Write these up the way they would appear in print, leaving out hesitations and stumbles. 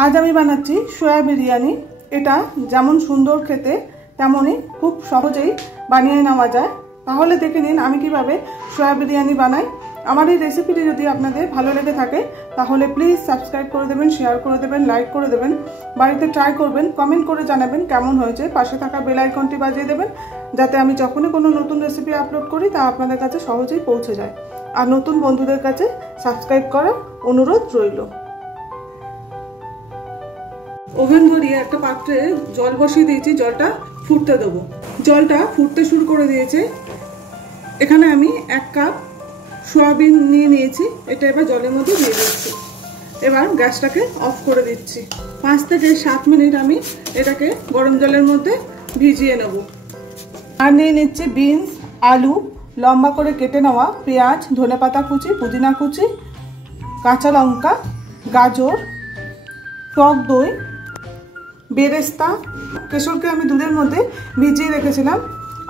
आज আমি বানাচ্ছি সোয়া বিরিয়ানি। এটা যেমন সুন্দর খেতে তেমনই খুব সহজেই বানিয়ে নেওয়া যায়। তাহলে দেখে নিন আমি কিভাবে সোয়া বিরিয়ানি বানাই। আমার এই রেসিপিটি যদি আপনাদের ভালো লেগে থাকে তাহলে প্লিজ সাবস্ক্রাইব করে দেবেন, শেয়ার করে দেবেন, লাইক করে দেবেন, বাড়িতে ট্রাই করবেন, কমেন্ট করে জানাবেন কেমন হয়েছে। পাশে থাকা বেল আইকনটি বাজিয়ে দেবেন যাতে আমি যখনই কোনো নতুন রেসিপি আপলোড করি তা আপনাদের কাছে সহজেই পৌঁছে যায়। আর নতুন বন্ধুদের কাছে সাবস্ক্রাইব করার অনুরোধ রইল। ওভেন ধরিয়ে একটা পাত্রে জল বসিয়ে দিয়েছি, জলটা ফুটতে দেবো। জলটা ফুটতে শুরু করে দিয়েছে। এখানে আমি 1 কাপ সয়াবিন নিয়ে নিয়েছি, এটা এবার জলের মধ্যে দিয়ে দিচ্ছি। এবার গ্যাসটাকে অফ করে দিচ্ছি। 5 থেকে 7 মিনিট আমি এটাকে গরম জলের মধ্যে ভিজিয়ে নেব। আর নিয়ে নিচ্ছি বিনস, আলু, লম্বা করে কেটে নেওয়া পেঁয়াজ, ধনেপাতা কুচি, পুদিনা কুচি, কাঁচা লঙ্কা, গাজর, টক দই, বেরেস্তা, কেশরকে আমি দুধের মধ্যে ভিজিয়ে রেখেছিলাম,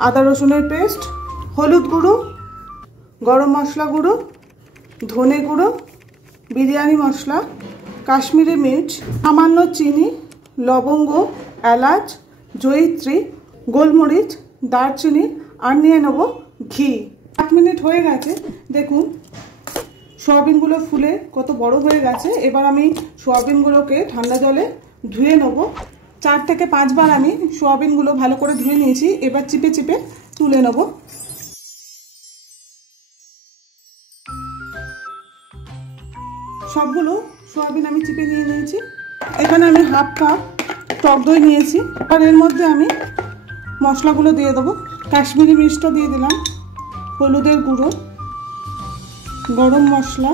আদা রসুনের পেস্ট, হলুদ গুঁড়ো, গরম মশলা গুঁড়ো, ধনে গুঁড়ো, বিরিয়ানি মশলা, কাশ্মীরি মির্চ, সামান্য চিনি, লবঙ্গ, এলাচ, জয়িত্রী, গোলমরিচ, দারচিনি, আর নিয়ে নেব ঘি। 7 মিনিট হয়ে গেছে, দেখুন সয়াবিনগুলো ফুলে কত বড় হয়ে গেছে। এবার আমি সয়াবিনগুলোকে ঠান্ডা জলে ধুয়ে নেব। 4 থেকে 5 বার আমি সয়াবিনগুলো ভালো করে ধুয়ে নিয়েছি। এবার চিপে চিপে তুলে নেব। সবগুলো সয়াবিন আমি চিপে নিয়ে নিয়েছি। এখানে আমি 1/2 কাপ টক দই নিয়েছি। আর এর মধ্যে আমি মশলাগুলো দিয়ে দেবো। কাশ্মীরি মির্চটা দিয়ে দিলাম, হলুদের গুঁড়ো, গরম মশলা,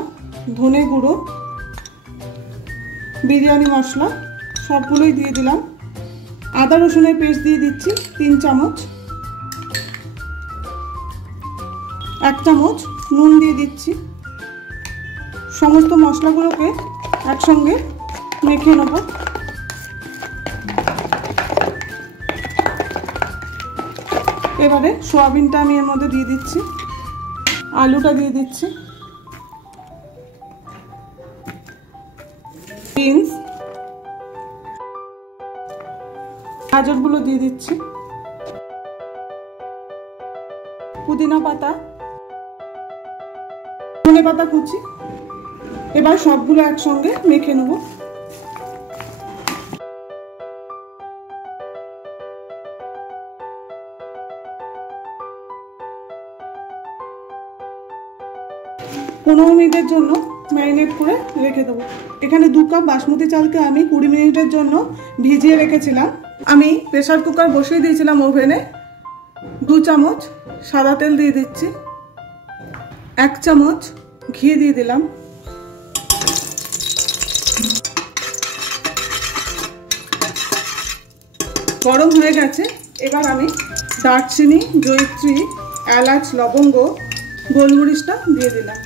ধনে গুঁড়ো, বিরিয়ানি মশলা সবগুলোই দিয়ে দিলাম। আদা রসুনের পেস্ট দিয়ে দিচ্ছি 3 চামচ। 1 চামচ নুন দিয়ে দিচ্ছি। সমস্ত মশলাগুলোকে একসঙ্গে মেখে নেব। এবারে সয়াবিনটা আমি এর মধ্যে দিয়ে দিচ্ছি, আলুটা দিয়ে দিচ্ছি, বিনস, গাজরগুলো দিয়ে দিচ্ছি, পুদিনা পাতা, ধনে পাতা কুচি। এবার সবগুলো একসঙ্গে মেখে নেব। পনেরো মিনিটের জন্য ম্যারিনেট করে রেখে দেবো। এখানে 2 কাপ বাসমতি চালকে আমি 20 মিনিটের জন্য ভিজিয়ে রেখেছিলাম। আমি প্রেসার কুকার বসিয়ে দিয়েছিলাম ওভেনে। 2 চামচ সাদা তেল দিয়ে দিচ্ছি, 1 চামচ ঘি দিয়ে দিলাম। গরম হয়ে গেছে। এবার আমি দারচিনি, জয়িত্রী, এলাচ, লবঙ্গ, গোলমরিচটা দিয়ে দিলাম।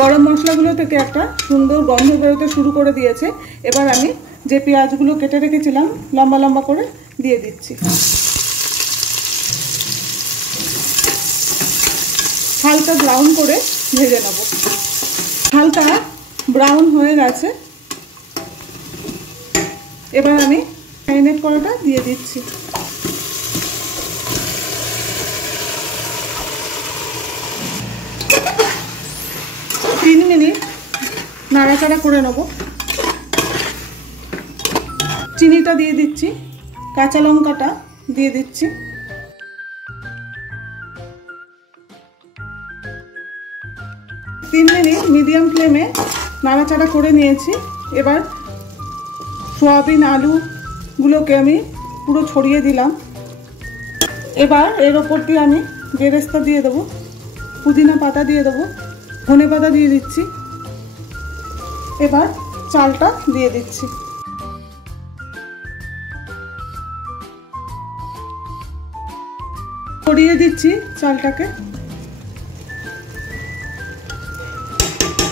গরম মশলাগুলো থেকে একটা সুন্দর গন্ধ বেরোতে শুরু করে দিয়েছে। এবার আমি যে পেঁয়াজগুলো কেটে রেখেছিলাম লম্বা লম্বা করে দিয়ে দিচ্ছি। হালকা ব্রাউন করে ভেজে নেব। হালকা ব্রাউন হয়ে গেছে। এবার আমি ম্যারিনেট করাটা দিয়ে দিচ্ছি। মিনিট নাড়াচাড়া করে নেব। চিনিটা দিয়ে দিচ্ছি, কাঁচা লঙ্কাটা দিয়ে দিচ্ছি। তিন মিনিট মিডিয়াম ফ্লেমে নাড়াচাড়া করে নিয়েছি। এবার সয়াবিন আলুগুলোকে আমি পুরো ছড়িয়ে দিলাম। এবার এর ওপর দিয়ে আমি বেরেস্তা দিয়ে দেবো, পুদিনা পাতা দিয়ে দেবো, ধনে পাতা দিয়ে দিচ্ছি। এবার চালটা দিয়ে দিচ্ছি। ছড়িয়ে দিচ্ছি চালটাকে।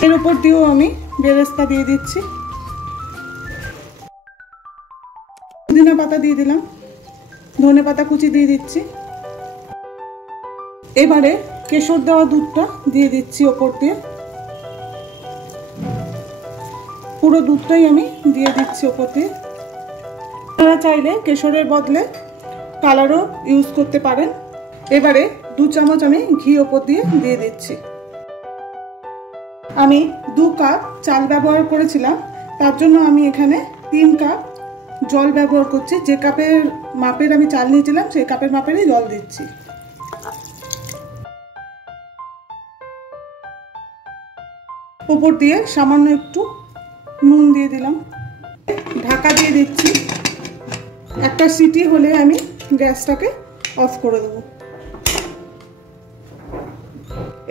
এর উপর দিয়েও আমি বেরেস্তা দিয়ে দিচ্ছি, পুদিনা পাতা দিয়ে দিলাম, ধনে পাতা কুচি দিয়ে দিচ্ছি। এবারে কেশর দেওয়া দুধটা দিয়ে দিচ্ছি ওপর দিয়ে। পুরো দুধটাই আমি দিয়ে দিচ্ছি ওপর দিয়ে। আপনারা চাইলে কেশরের বদলে কালারও ইউজ করতে পারেন। এবারে 2 চামচ আমি ঘি ওপর দিয়ে দিচ্ছি। আমি 2 কাপ চাল ব্যবহার করেছিলাম, তার জন্য আমি এখানে 3 কাপ জল ব্যবহার করছি। যে কাপের মাপের আমি চাল নিয়েছিলাম সেই কাপের মাপেরই জল দিচ্ছি। উপর দিয়ে সামান্য একটু নুন দিয়ে দিলাম, ঢাকা দিয়ে দিচ্ছি। একটা সিটি হলে আমি গ্যাসটাকে অফ করে দেবো।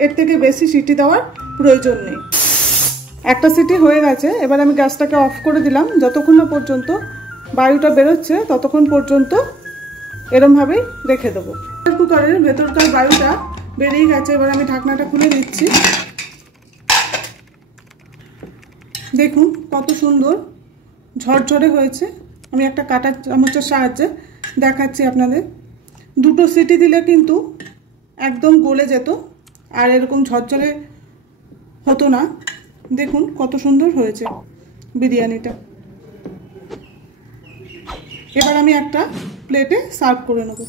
এর থেকে বেশি সিটি দেওয়ার প্রয়োজন নেই। একটা সিটি হয়ে গেছে, এবার আমি গ্যাসটাকে অফ করে দিলাম। যতক্ষণ না পর্যন্ত বায়ুটা বেরোচ্ছে ততক্ষণ পর্যন্ত এরমভাবেই রেখে দেবো। কুকারের ভেতরকার বায়ুটা বেরিয়ে গেছে, এবার আমি ঢাকনাটা খুলে দিচ্ছি। দেখুন কত সুন্দর ঝরঝরে হয়েছে। আমি একটা কাঁটা চামচের সাহায্যে দেখাচ্ছি আপনাদের। 2টো সিটি দিলে কিন্তু একদম গলে যেত আর এরকম ঝরঝরে হতো না। দেখুন কত সুন্দর হয়েছে বিরিয়ানিটা। এবার আমি একটা প্লেটে সার্ভ করে নেব।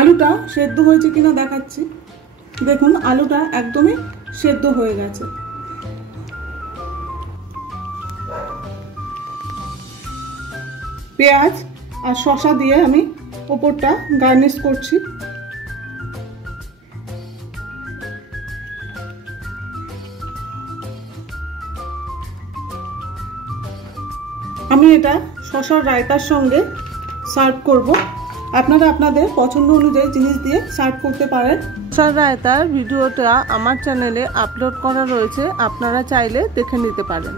আলুটা সেদ্ধ হয়েছে কিনা দেখাচ্ছি। দেখুন আলুটা একদমই সেদ্ধ হয়ে গেছে। পেঁয়াজ আর শসা দিয়ে আমি ওপরটা গার্নিশ করছি। আমি এটা শসার রায়তার সঙ্গে সার্ভ করব। আপনারা আপনাদের পছন্দ অনুযায়ী জিনিস দিয়ে সার্ভ করতে পারেন। শসার রায়তার ভিডিওটা আমার চ্যানেলে আপলোড করা রয়েছে, আপনারা চাইলে দেখে নিতে পারেন।